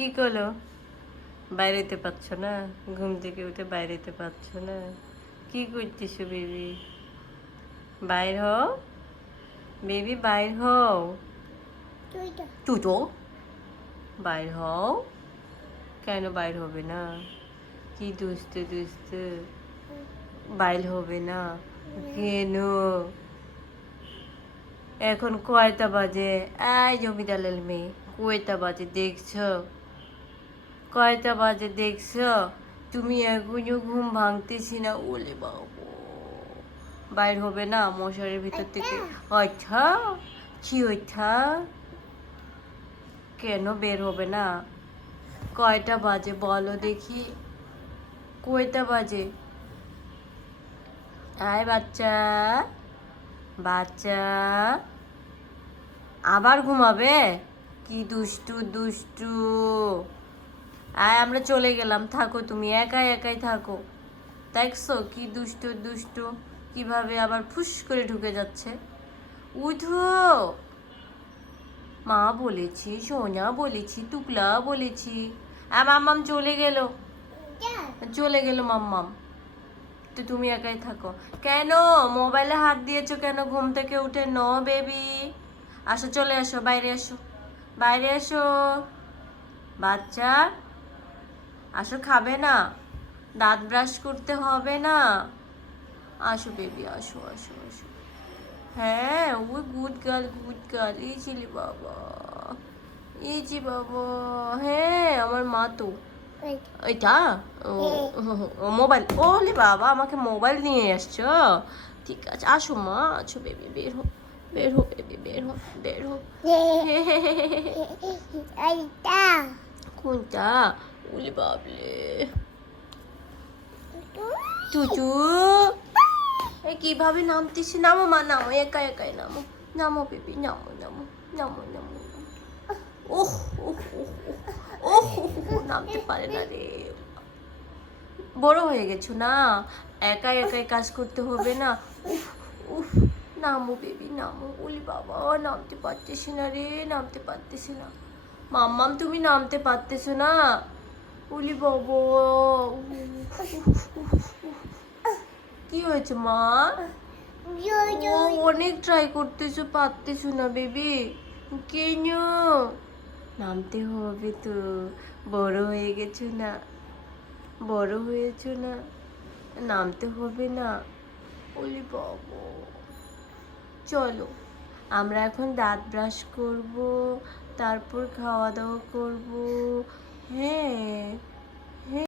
কি করলো? বাইরেতে পাচ্ছ না? ঘুম থেকে উঠে বাইরেতে পাচ্ছ না? কি করছিস বেবি? বাইর হও বেবি, বাইর হও। চুচো, বাইর হও। কেন বাইর হবে না? কি দুষ্টু দুষ্টু, বাইর হবে না কেন? এখন কয়টা বাজে? এই জমিদারের মেয়ে, কয়টা বাজে দেখছো? কয়টা বাজে দেখছো? তুমি এখনো ঘুম ভাঙতেছি না? ওলে বাবু, বাইর হবে না মশারির ভিতর থেকে? আচ্ছা, কি ওইটা? কেন বের হবে না? কয়টা বাজে বলো দেখি, কয়টা বাজে? আয় বাচ্চা, বাচ্চা, আবার ঘুমাবে? কি দুষ্টু দুষ্টু। আয় আমরা চলে গেলাম, থাকো তুমি একাই একাই থাকো। দেখছো কি দুষ্টু দুষ্টু, কিভাবে আবার ফুস করে ঢুকে যাচ্ছে। উঠো, মা বলেছি, সোনা বলেছি, টুকলা বলেছি। মাম্মাম চলে গেল, চলে গেল মাম্মাম। তো তুমি একাই থাকো কেন? মোবাইলে হাত দিয়েছো কেন ঘুম থেকে উঠে? নো বেবি, আসো, চলে আসো, বাইরে আসো, বাইরে আসো বাচ্চা, আসো, খাবে না? দাঁত ব্রাশ করতে হবে না? আসো বেবি, আসো আসো আসো। হ্যাঁ, ওই গুড গার্ল, গুড গার্ল, এই ছিলি বাবা, এই জি বাবা। হ্যাঁ, আমার মা তো এটা ও, মোবাইল, ওলে বাবা, আমাকে মোবাইল নিয়ে আসছো? ঠিক আছে, আসো মা, আছো বেবি, বের হো, বের হো বেবি, বের হো, বের হো। কোনটা? ওলে বাবলে, চুচু, এই কিভাবে নামতেছি? নামো মা, নামো, একা একাই নামো, নামো বেবি, নামো নামো, নামো নামো। ওহ ওহ ওহ ওহ, নামতে পারে না রে। বড় হয়ে গেছো না, একাই একাই কাজ করতে হবে না। উফ উফ, নামো বেবি, নামো। ওলি বাবা, নামতে পারতেছি না রে, নামতে পারতেছি না। মাম্মাম তুমি নামতে পারতেছো না? ওলি বাবা, কি হয়েছে মা? ও অনেক ট্রাই করতেছো, পারতেছো না বেবি, কেন? নামতে হবে তো, বড় হয়ে গেছো না, বড় হয়েছো না, নামতে হবে না? ওলি বাবা, চলো আমরা এখন দাঁত ব্রাশ করব, তারপর খাওয়া দাওয়া করব,